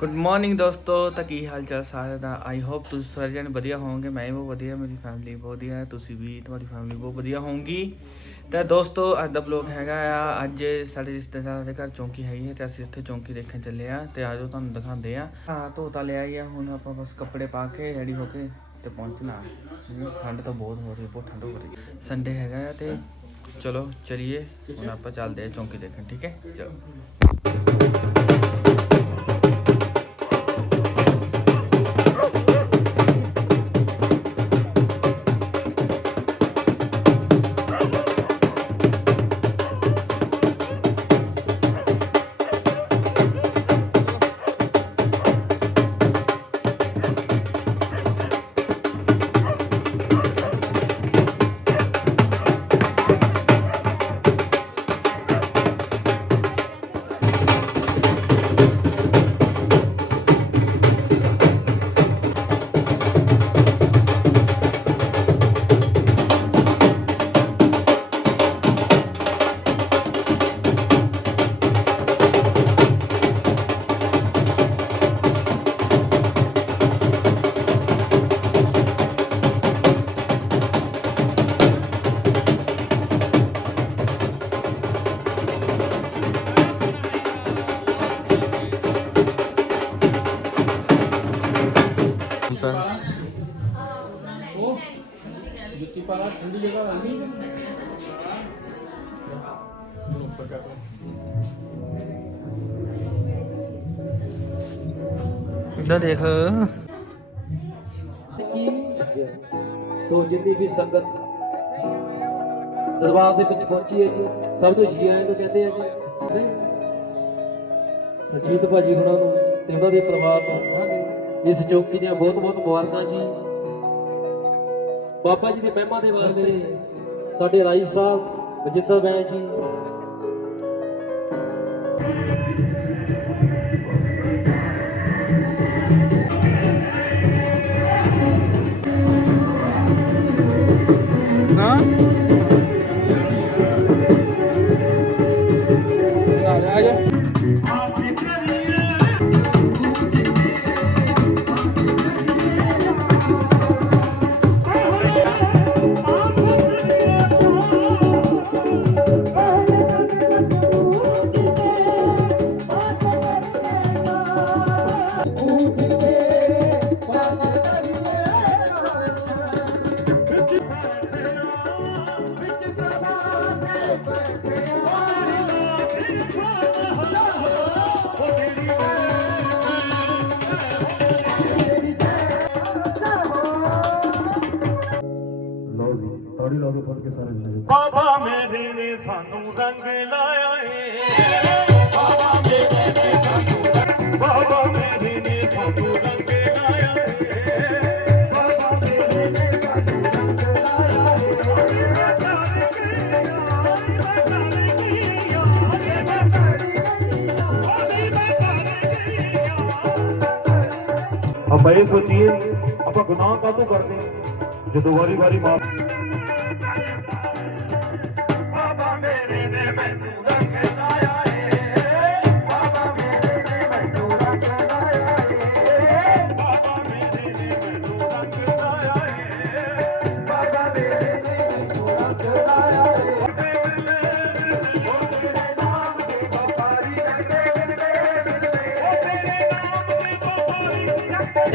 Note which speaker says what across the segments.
Speaker 1: Good morning ਦੋਸਤੋ। ਤਾਂ ਕੀ ਹਾਲ ਚਾਲ ਸਾਰਿਆਂ ਦਾ? ਆਈ ਹੋਪ ਤੁਸੀਂ ਸਾਰੇ ਜਣੇ ਵਧੀਆ ਹੋਵੋਗੇ। ਮੈਂ ਵੀ ਬਹੁਤ ਵਧੀਆ, ਮੇਰੀ ਫੈਮਿਲੀ ਬਹੁਤ ਵਧੀਆ ਤੁਸੀਂ ਵੀ, ਤੁਹਾਡੀ ਫੈਮਿਲੀ ਬਹੁਤ ਵਧੀਆ ਹੋਊਗੀ ਤਾਂ ਦੋਸਤੋ, ਅੱਜ ਦਾ ਬਲੌਗ ਹੈਗਾ ਆ। ਅੱਜ ਸਾਡੇ ਰਿਸ਼ਤੇਦਾਰਾਂ ਦੇ ਘਰ ਚੌਂਕੀ ਹੈਗੀ ਹੈ ਤੇ ਅਸੀਂ ਉੱਥੇ ਚੌਂਕੀ ਦੇਖਣ ਚੱਲੇ ਆ ਤੇ ਆਜੋ ਤੁਹਾਨੂੰ ਦਿਖਾਉਂਦੇ ਆ ਹਾਂ, ਧੋਤਾ ਲਿਆ ਹੀ ਆ। ਹੁਣ ਆਪਾਂ ਬਸ ਕੱਪੜੇ ਪਾ ਕੇ ਰੈਡੀ ਹੋ ਕੇ ਤੇ ਪਹੁੰਚਣਾ। ਠੰਡ ਤਾਂ ਬਹੁਤ ਹੋ ਰਹੀ ਬਹੁਤ ਠੰਡ ਹੋ ਰਹੀ ਸੰਡੇ ਹੈਗਾ ਆ ਤੇ ਚਲੋ, ਚਲਿਏ। ਹੁਣ ਆਪਾਂ ਚੱਲਦੇ ਆ ਚੌਂਕੀ ਦੇਖਣ, ਠੀਕ ਹੈ? ਚਲੋ। ਇੱਧਰ ਦੇਖ।
Speaker 2: ਸੋ ਜਿੰਨੀ ਵੀ ਸੰਗਤ ਦਰਬਾਰ ਦੇ ਵਿੱਚ ਪਹੁੰਚੀ ਹੈ ਜੀ, ਸਭ ਨੂੰ ਜੀ ਆਇਆਂ ਨੂੰ ਕਹਿੰਦੇ ਆ ਜੀ। ਸਰਜੀਤ ਭਾਜੀ ਹੁਣਾਂ ਨੂੰ ਤੇ ਉਹਨਾਂ ਦੇ ਪਰਿਵਾਰ ਨੂੰ ਇਸ ਚੌਕੀ ਦੀਆਂ ਬਹੁਤ ਬਹੁਤ ਮੁਬਾਰਕਾਂ ਜੀ। ਬਾਬਾ ਜੀ ਦੇ ਮਹਿਮਾ ਦੇ ਵਾਸਤੇ ਸਾਡੇ ਰਾਈ ਸਾਹਿਬ ਬਜਿੰਦਰ ਬੈਂ ਜੀ।
Speaker 3: ਆਪਾਂ ਇਹ ਸੋਚੀਏ ਆਪਾਂ ਗੁਨਾਹ ਕਾਹਤੋਂ ਕਰਦੇ ਹਾਂ? ਜਦੋਂ ਵਾਰੀ ਵਾਰੀ ਮਾਫ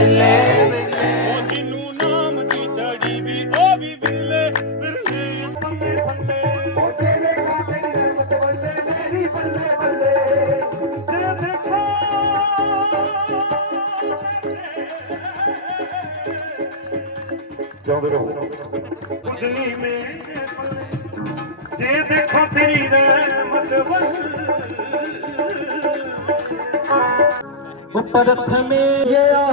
Speaker 3: ਵਿਰਲੇ। ਉਹ ਜਿੰਨੂੰ ਨਾਮ ਦੀ ਚੜੀ ਵੀ ਉਹ ਵੀ ਵਿਰਲੇ ਵਿਰਲੇ ਬੱਲੇ ਬੱਲੇ ਉਹ ਤੇਰੇ ਖਾਤੇ ਦੀ ਰਹਿਮਤ ਬੱਲੇ ਮੇਰੀ ਬੱਲੇ ਬੱਲੇ ਜੇ ਦੇਖੋ।
Speaker 2: ਜਿਉਂਦੇ ਰਹੋ
Speaker 3: ਉਜਲੀ ਮੇਰੇ ਬੱਲੇ ਜੇ ਦੇਖੋ ਤੇਰੀ ਰਹਿਮਤ ਬੱਲੇ ਉਪਰ ਥਮੇ ਗਿਆ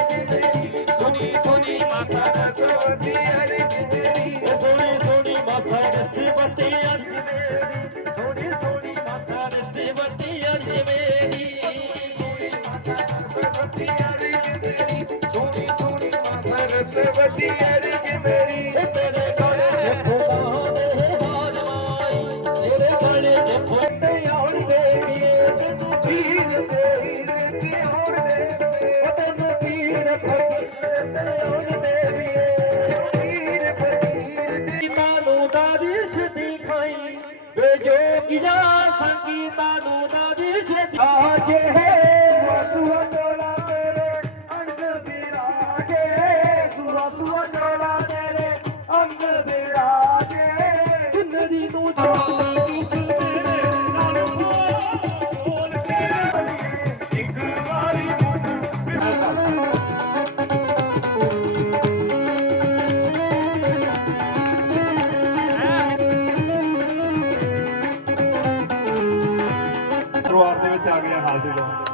Speaker 3: yeah.
Speaker 4: ਪਰਿਵਾਰ ਦੇ ਵਿੱਚ ਆ ਗਿਆ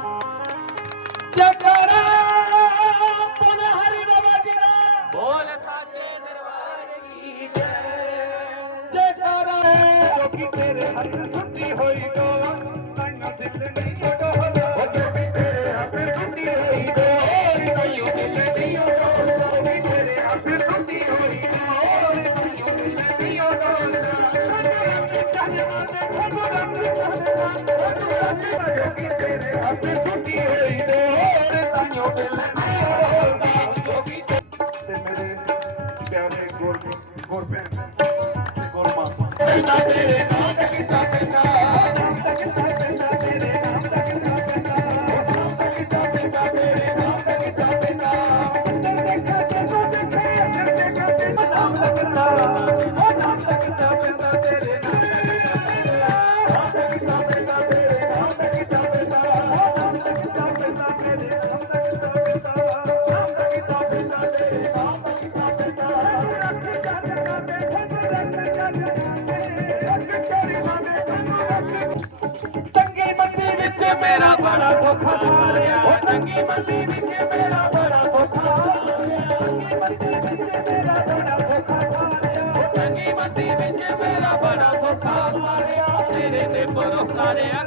Speaker 3: ਮੇਰਾ ਬੜਾ ਧੋਖਾ ਸਾਰਿਆ ਚੰਗੀ ਮੰਦੀ ਵਿੱਚ ਮੇਰਾ ਬੜਾ ਧੋਖਾ ਚੰਗੀ ਮੰਦੀ ਵਿੱਚ ਮੇਰਾ ਬੜਾ ਧੋਖਾ ਸਾਰਿਆ ਉਹ ਚੰਗੀ ਬੜਾ ਸਾਰਿਆ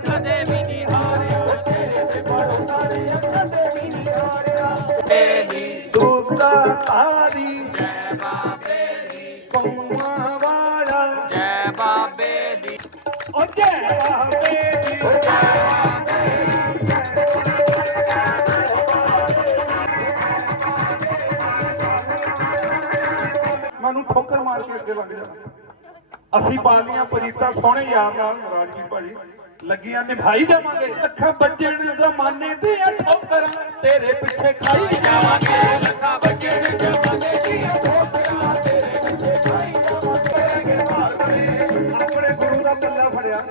Speaker 3: ਠੋਕਰ ਮਾਰ ਜਾ ਅਸੀਂ ਪਾਲੀਆਂ ਪਰੀਤਾ ਸੋਹਣੇ ਯਾਰ ਨਾਲ ਰਾਜਵੀਰ ਭਾਜੀ ਲੱਗੀਆਂ ਨਿਭਾਈ ਜਾਵਾਂਗੇ ਲੱਖਾਂ ਵੱਜਣ ਜ਼ਮਾਨੇ ਦੇ ਠੋਕਰਾਂ ਤੇਰੇ ਪਿੱਛੇ ਖਾਈ ਜਾਵਾਂਗੇ ਲੱਖਾਂ ਵੱਜਣ ਜ਼ਮਾਨੇ ਦੀਆਂ ਠੋਕਰਾਂ ਤੇਰੇ ਪਿੱਛੇ ਖਾਈ ਜਾਵਾਂਗੇ ਆਪਣੇ ਗੁਰੂ ਦਾ ਪੱਲਾ ਫੜਿਆ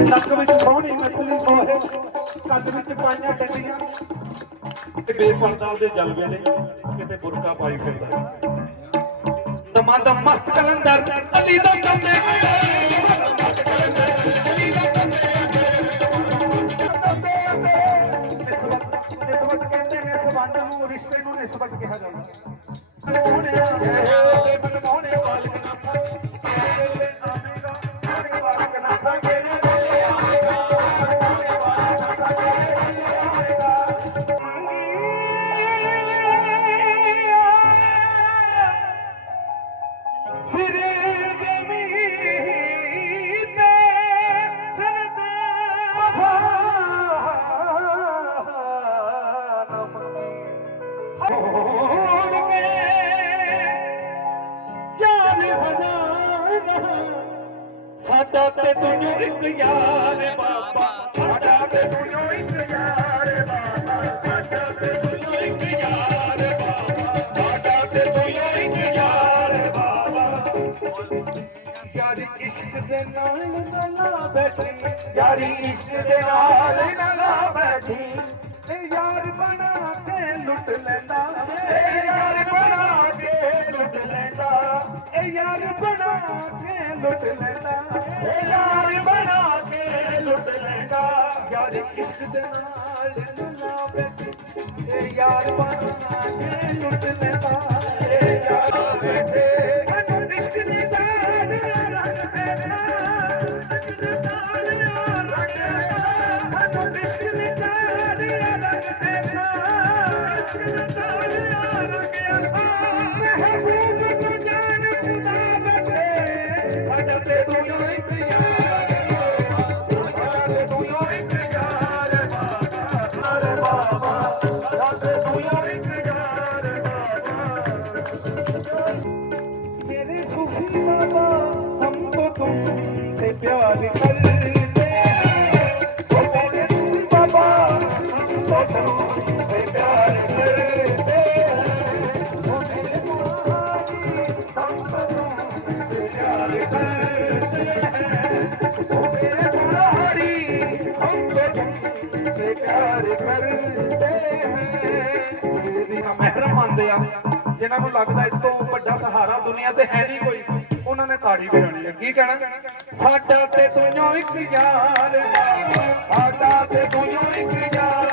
Speaker 3: ਲੱਕ ਵਿੱਚ ਸੋਹਣੀ ਮਛਲੀ ਸੋਹੇ ਵਿੱਚ ਪਾਈਆਂ ਟੱਡੀਆਂ ਤੇ ਬੇਪਰਦਾ ਦੇ ਜਲਵੇ ਨੇ, ਕਿਤੇ ਬੁਰਕਾ ਪਾਈ ਫਿਰਦਾ। ਦਮਾ ਦਮ ਮਸਤ ਕਲੰਦਰ, ਅਲੀ ਦਾ ਕੰਦੇ ਕਹਿੰਦੇ ਸਾਡਾ ਤੇ ਤੁਝੋ ਇੱਕ ਯਾਰ ਬਾਬਾ। ਸਾਡਾ ਤੇ ਤੁਝੋ ਇੱਕ ਯਾਰ ਬਾਬਾ। ਸਾਡਾ ਤੇ ਤੁਝੋ ਇੱਕ ਯਾਰ ਬਾਬਾ। ਸਾਡਾ ਤੇ ਤੁਝੋ ਇੱਕ ਯਾਰ ਬਾਬਾ। ਯਾਰੀ ਇਸ਼ਕ ਦੇ ਨਾਲ ਨਾ ਬੈਠੀ। ਯਾਰੀ ਇਸ਼ਕ ਦੇ ਨਾਲ ਨਾ ਬੈਠੀ। ਤੇ ਯਾਰ ਬਣਾ ਕੇ ਲੁੱਟ ਲੈਂਦਾ। ਤੇ ਲੈਂਦਾ ਯਾਰ ਬਣਾ ਕੇ ਲੁੱਟ ਲੈਂਦਾ। ਇਹ ਯਾਰ ਬਣਾ ਕੇ ਲੁੱਟ ਲੈਂਦਾ। ਯਾਰ ਇਸ਼ਕ ਦੇ ਨਾਲ ਨਾ ਬੈਠੀ। ਤੇ ਯਾਰ ਬਣਾ ਕੇ ਲੁੱਟ ਲੈਂਦਾ। ਪਿਆਰ ਮਹਿਰਮ ਮੰਨਦੇ ਆ। ਜਿਨ੍ਹਾਂ ਨੂੰ ਲੱਗਦਾ ਇਸ ਤੋਂ ਵੱਡਾ ਸਹਾਰਾ ਦੁਨੀਆ ਤੇ ਹੈ ਨਹੀਂ ਕੋਈ, ਉਹਨਾਂ ਨੇ ਤਾੜੀ ਵਜਾਣੀ ਕੀ ਕਹਿਣਾ? ਸਾਡਾ ਤੇ ਤੂੰ ਇੱਕ ਯਾਰ ਸਾਡਾ ਤੇ ਤੂੰ ਇੱਕ ਯਾਰ।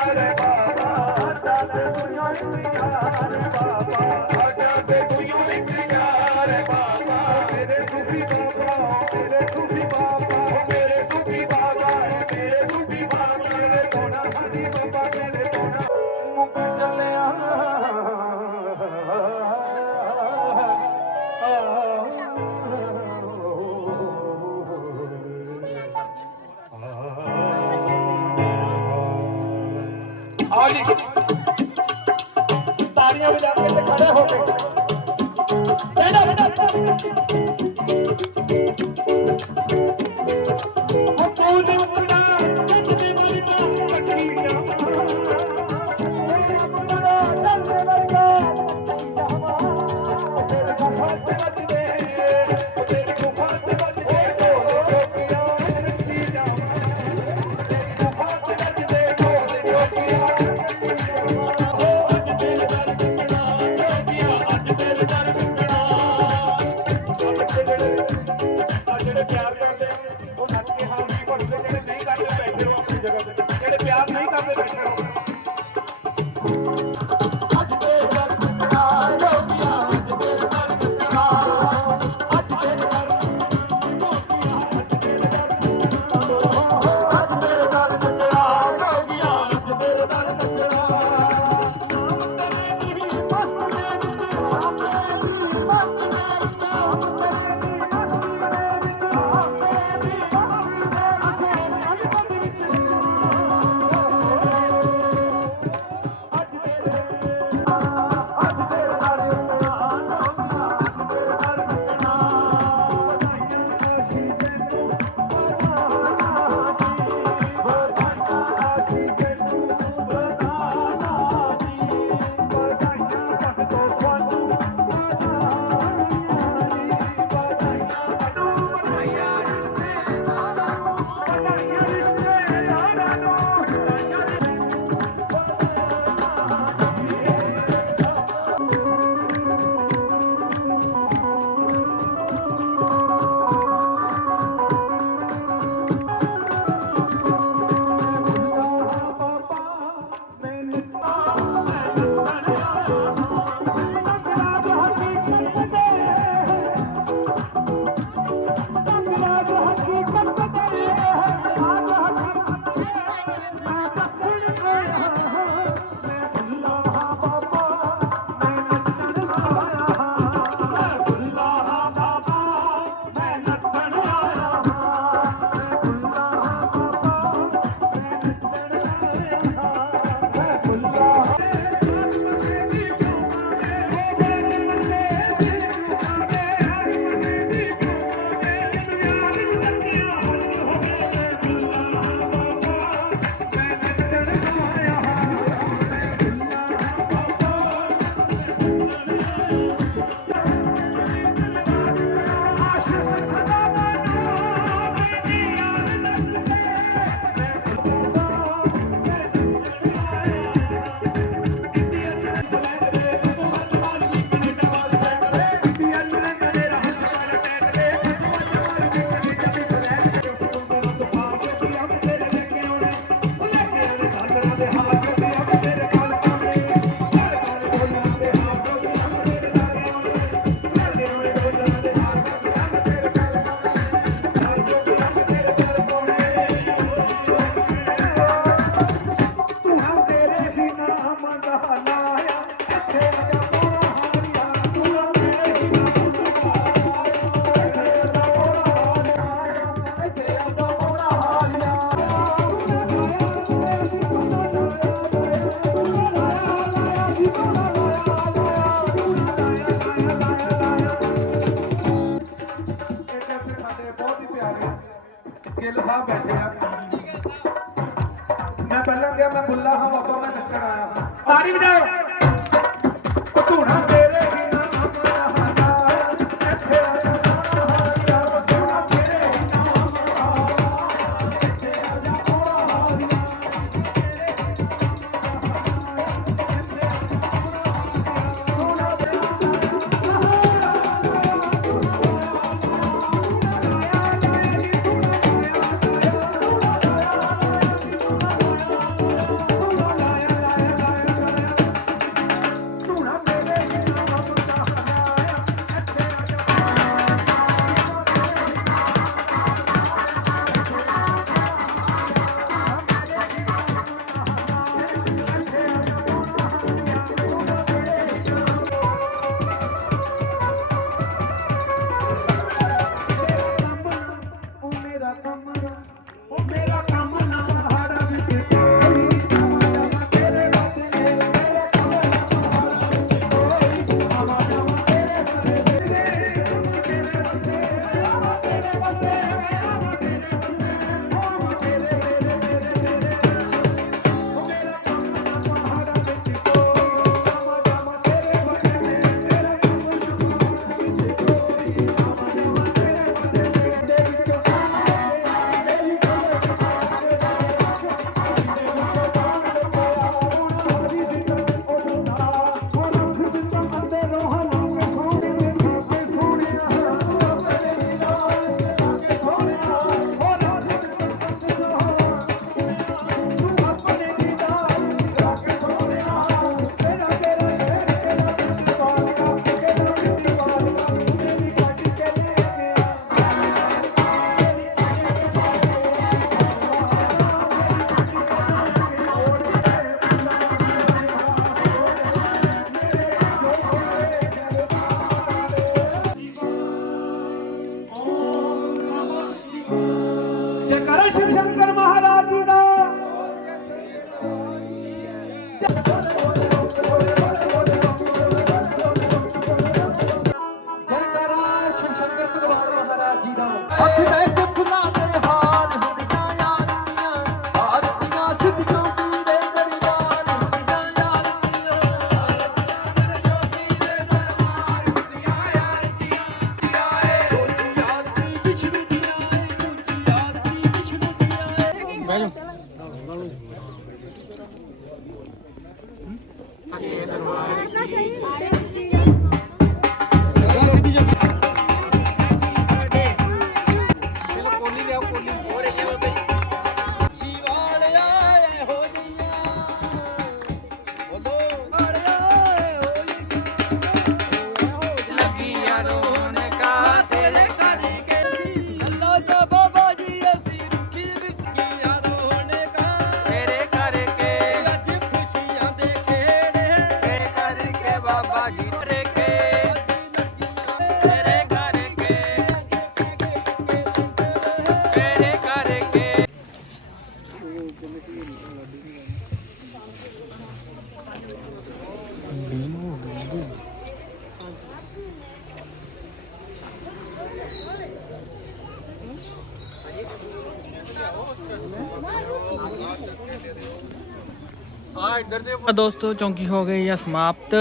Speaker 1: ਦੋਸਤੋ ਚੌਂਕੀ ਹੋ ਗਈ ਆ ਸਮਾਪਤ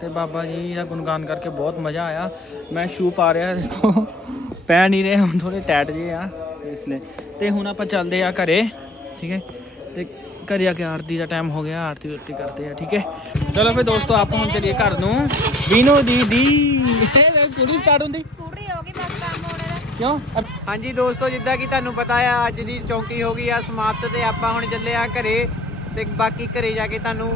Speaker 1: ਤੇ ਬਾਬਾ ਜੀ ਦਾ ਗੁਣਗਾਨ ਕਰਕੇ ਬਹੁਤ ਮਜ਼ਾ ਆਇਆ। ਮੈਂ ਸ਼ੂ ਪਾ ਰਿਹਾ ਦੇਖੋ ਪੈ ਨਹੀਂ ਰਹੇ ਹੁਣ ਥੋੜੇ ਟੈਟ ਜੇ ਆ ਇਸ ਲਈ ਤੇ ਹੁਣ ਆਪਾਂ ਚੱਲਦੇ ਆ ਘਰੇ ਠੀਕ ਹੈ? ਤੇ ਘਰੇ ਆ ਕੇ ਆਰਤੀ ਦਾ ਟਾਈਮ ਹੋ ਗਿਆ ਆਰਤੀ ਉਰਤੀ ਕਰਦੇ ਆ ਠੀਕ ਹੈ? ਚਲੋ ਫੇ ਦੋਸਤੋ ਆਪਾਂ ਹੁਣ ਚੱਲੀਏ ਘਰ ਨੂੰ। ਵੀਨੋ ਦੀਦੀ। ਕੁੜੀ ਸਟਾਰਟ ਹੁੰਦੀ?
Speaker 5: ਸਕੂਟਰੀ ਹੋ ਗਈ ਬਸ ਕੰਮ ਹੋਣੇ ਦਾ
Speaker 1: ਕਿਉਂ?
Speaker 6: ਹਾਂਜੀ ਦੋਸਤੋ ਜਿੱਦਾਂ ਕਿ ਤੁਹਾਨੂੰ ਪਤਾ ਆ ਅੱਜ ਦੀ ਚੌਂਕੀ ਹੋ ਗਈ ਆ ਸਮਾਪਤ ਤੇ ਆਪਾਂ ਹੁਣ ਚੱਲੇ ਆ ਘਰੇ। ਤੇ ਬਾਕੀ ਘਰੇ ਜਾ ਕੇ ਤੁਹਾਨੂੰ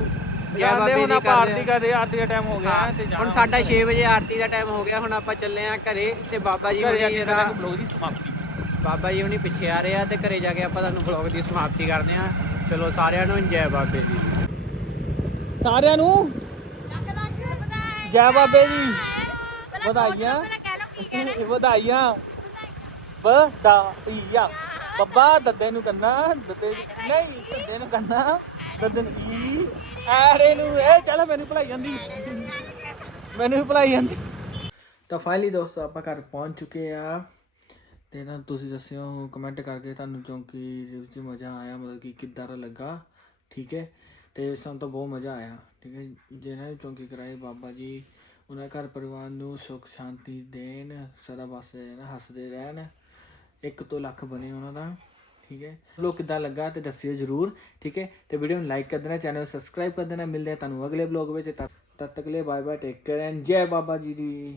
Speaker 6: ਜੈ
Speaker 1: ਜਾਂਦੇ
Speaker 6: ਬਾਬੇ
Speaker 1: ਹੁਣ
Speaker 6: ਦੀ
Speaker 1: ਆਪਾਂ ਆਰਤੀ
Speaker 6: ਕਰਦੇ
Speaker 1: ਆਰਤੀ ਦਾ ਟਾਈਮ ਹੋ ਗਿਆ
Speaker 6: ਹਾਂ,
Speaker 1: ਤੇ ਜਾਣਾ
Speaker 6: ਹੁਣ ਸਾਡਾ 6 ਵਜੇ ਆਰਤੀ ਦਾ ਟਾਈਮ ਹੋ ਗਿਆ ਹੁਣ ਆਪਾਂ ਚੱਲੇ ਆ ਘਰੇ ਤੇ ਬਾਬਾ ਜੀ
Speaker 1: ਘਰੇ ਜਾ
Speaker 6: ਹੁਣੀ
Speaker 1: ਕੇ ਕਰਾਂਗੇ ਬਲੌਗ ਦੀ ਸਮਾਪਤੀ।
Speaker 6: ਬਾਬਾ ਜੀ ਹੁਣੀ ਪਿੱਛੇ ਆ ਰਹੇ ਆ ਤੇ ਘਰੇ ਜਾ ਕੇ ਆਪਾਂ ਤੁਹਾਨੂੰ ਵਲੌਗ ਦੀ ਸਮਾਪਤੀ ਕਰਦੇ ਆ ਚਲੋ ਸਾਰਿਆਂ ਨੂੰ ਜੈ ਬਾਬੇ ਦੀ
Speaker 1: ਸਾਰਿਆਂ ਨੂੰ
Speaker 5: ਲੱਖ ਲੱਖ ਵਧਾਈ
Speaker 1: ਜੈ ਬਾਬੇ
Speaker 5: ਪਹਿਲਾਂ
Speaker 1: ਵਧਾਈਆਂ।
Speaker 5: ਪਹਿਲਾਂ ਕਹਿ ਲਓ ਕੀ ਕਹਿਣਾ।
Speaker 1: ਵਧਾਈਆਂ। ਵਧਾਈਆਂ। ਬੱਬਾ, ਦੱਦੇ ਨੂੰ ਕੰਨਾ, ਦੱਦੇ ਨਹੀਂ, ਦੱਦੇ ਨੂੰ ਕੰਨਾ, ਦੱਦੇ ਨੂੰ ਈ, ਐੜੇ ਨੂੰ, ਇਹ ਚੱਲ ਮੈਨੂੰ ਭੁਲਾਈ ਜਾਂਦੀ। ਮੈਨੂੰ ਭੁਲਾਈ ਜਾਂਦੀ। ਤਾਂ ਫਾਈਨਲੀ ਦੋਸਤੋ, ਆਪਾਂ ਘਰ ਪਹੁੰਚ ਚੁੱਕੇ ਆ ਤੇ ਨਾ ਤੁਸੀਂ ਦੱਸਿਓ ਕਮੈਂਟ ਕਰਕੇ ਤੁਹਾਨੂੰ ਚੌਂਕੀ ਵਿੱਚ ਮਜ਼ਾ ਆਇਆ, ਮਤਲਬ ਕਿ ਕਿੱਦਾਂ ਦਾ ਲੱਗਾ, ਠੀਕ ਹੈ? ਤੇ ਸਾਨੂੰ ਤਾਂ ਬਹੁਤ ਮਜ਼ਾ ਆਇਆ, ਠੀਕ ਹੈ? ਜਿਹਨਾਂ ਨੇ ਚੌਂਕੀ ਕਰਾਈ, ਬਾਬਾ ਜੀ, ਉਹਨਾਂ ਘਰ ਪਰਿਵਾਰ ਨੂੰ ਸੁੱਖ ਸ਼ਾਂਤੀ ਦੇਣ, ਸਦਾ ਵਸਦੇ ਰਹਿਣ, ਹੱਸਦੇ ਰਹਿਣ। ਇੱਕ ਤੋਂ ਲੱਖ ਬਣੇ ਉਹਨਾਂ ਦਾ, ਠੀਕ ਹੈ। ਲੋਕ ਕਿੱਦਾਂ ਲੱਗਾ ਤੇ ਦੱਸਿਓ ਜਰੂਰ, ਠੀਕ ਹੈ। ਤੇ ਵੀਡੀਓ ਨੂੰ ਲਾਈਕ ਕਰ ਦੇਣਾ ਚੈਨਲ ਨੂੰ ਸਬਸਕ੍ਰਾਈਬ ਕਰ ਦੇਣਾ। ਮਿਲਦੇ ਆ ਤੁਹਾਨੂੰ ਅਗਲੇ ਬਲੌਗ ਵਿੱਚ, ਤਦ ਤਦ ਤੱਕ ਲਈ bye bye take care and ਜੈ ਬਾਬਾ ਜੀ ਦੀ